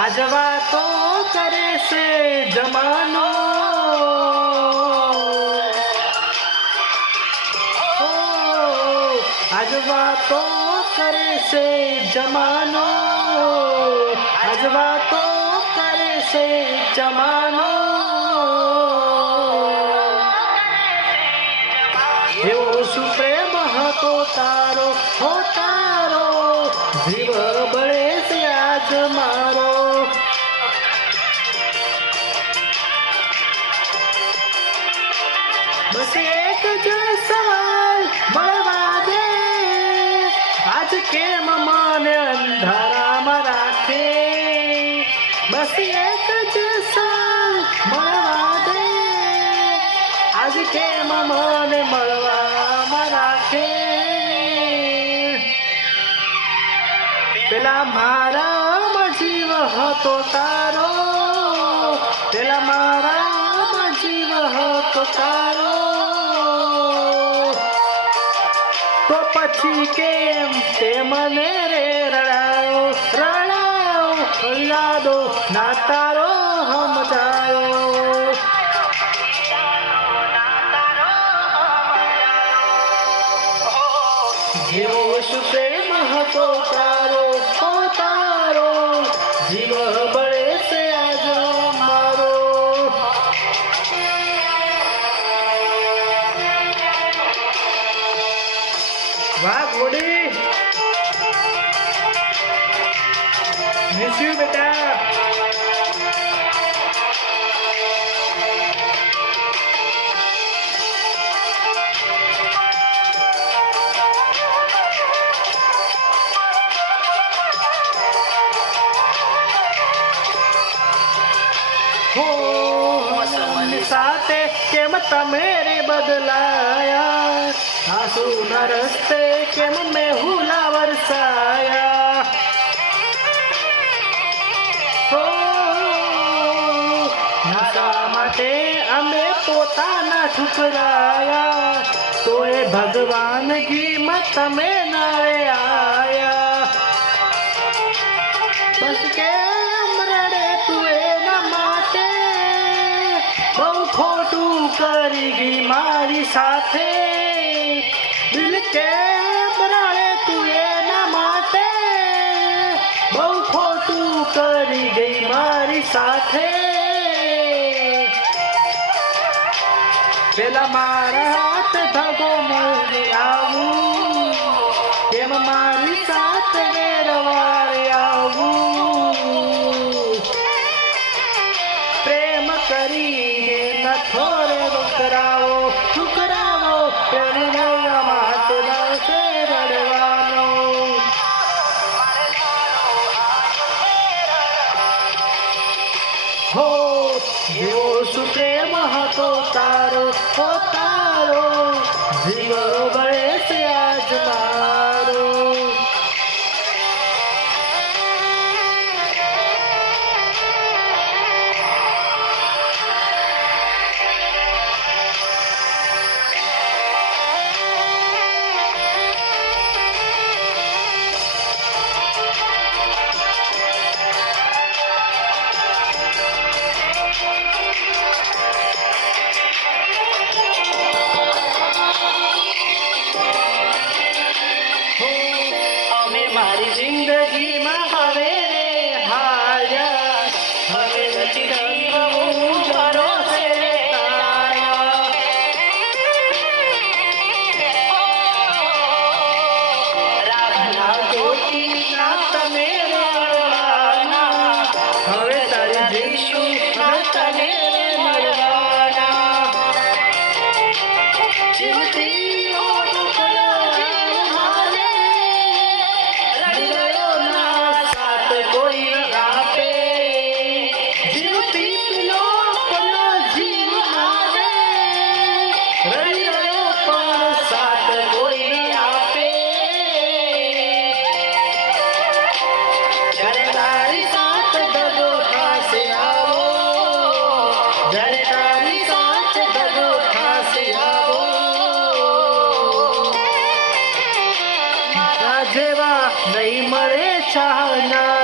આજ વાતો કરે છે જમાનો, આજ વાતો કરે છે જમાનો, આજ વાતો કરે છે જમાનો. એવો શું પ્રેમ હતો તારો, હો તારો, જીવ બળે છે આજ મારો. બસ એક જ સવાલ મળવા દે, આજ કેમ મને અંધારામાં રાખે. બસ એક જ સવાલ મળવા દે, આજ કેમ મને મળવામાં રાખે. પેલા મારામાં જીવ હતો તારો, પેલા મારામાં જીવ હતો તારો, તો પછી કેમ તે મને રે રડાયો, રડાયો યાદો ના તારો સમજાયો. જેવો શું પ્રેમ હતો તારો, હો તારો, જીવ બળે છે આજ મારો. વાહ ઘોડી, મિસ યુ બેટા. સાથે કેમ તમે રે બદલાયા, આંસુના રસ્તે કેમ મેહુલા વરસાયા. નશા માટે અમે પોતાના ઠુકરાયા, તો એ ભગવાન ગીમાં તમે ના રે આયા. બસ કેમ રડે તું એના માટે, બહુ ખોટું કરી ગઈ મારી સાથે. દિલ કેમ રડે તું એના માટે, બહુ ખોટું કરી ગઈ મારી સાથે. પેલા મારા હાથ ધગો મોરી આવું, કેમ મારી સાથે વેરવારે આવું. પ્રેમ કરીને નથો રે ઠુકરાવો, ઠુકરાવો પ્રેમ માટે નશે રડવાનો. હો એવો શું પ્રેમ હતો તારો, હો તારો, જીવ બળે છે આજ મારો. મારી જિંદગીમાં હવે રે હાયા, હવે નથી રંગવું ભરોસે તારા. રામના જ્યોતિના તમે રળવાના, હવે તારી જઈશું તને મળવાના. જીવતી જેવા નહીં મળે ચાહના.